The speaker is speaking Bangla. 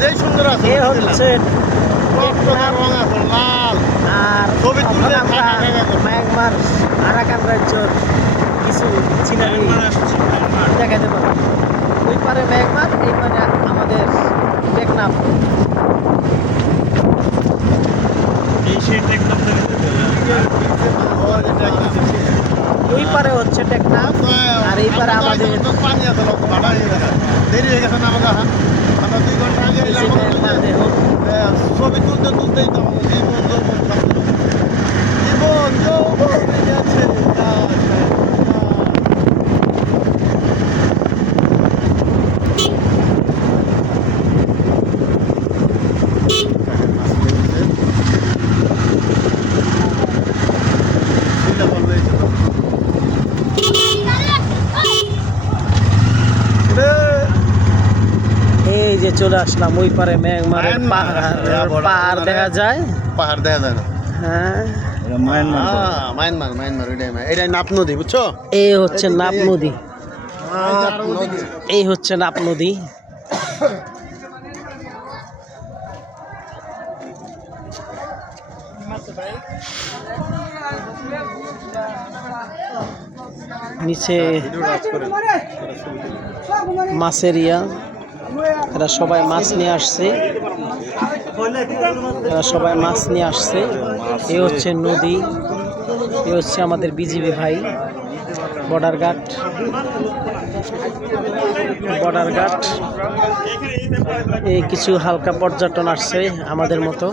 যেই সুন্দর আছে এ হচ্ছে টেকনাফ লাল আর ছবি তুললে আমরা মায়ানমার আরাকান রাজ্যের কিছু সিনারি দেখাতে পারবো। ওই পারে মায়ানমার, এই পারে আমাদের টেকনাফ। ওই পারে হচ্ছে টেকনাফ আর এই পারে আমাদের পানি আছে ভাড়া হয়ে গেছে, দেরি হয়ে গেছে না আমাকে। আমরা 2 ঘন্টা আগে ছবি তুলতে তুলতেই তো জীবন যৌবন গেছে। এই যে চলে আসলাম ওই পারে মায়ানমারের পাহাড় দেখা যায়। পাহাড় দেখা যায় না। হ্যাঁ, মায়ানমার মায়ানমার এটাই নাপ নদী, বুঝছো? এই হচ্ছে নাপ নদী, এই হচ্ছে নাপ নদী। নিচে মাছের ইয়া, এরা সবাই মাছ নিয়ে আসছে, এরা সবাই মাছ নিয়ে আসছে। এ হচ্ছে নদী, এ হচ্ছে আমাদের বিজিবি ভাই বর্ডার গার্ড, বর্ডার গার্ড। এই কিছু হালকা পর্যটন আসছে আমাদের মতো।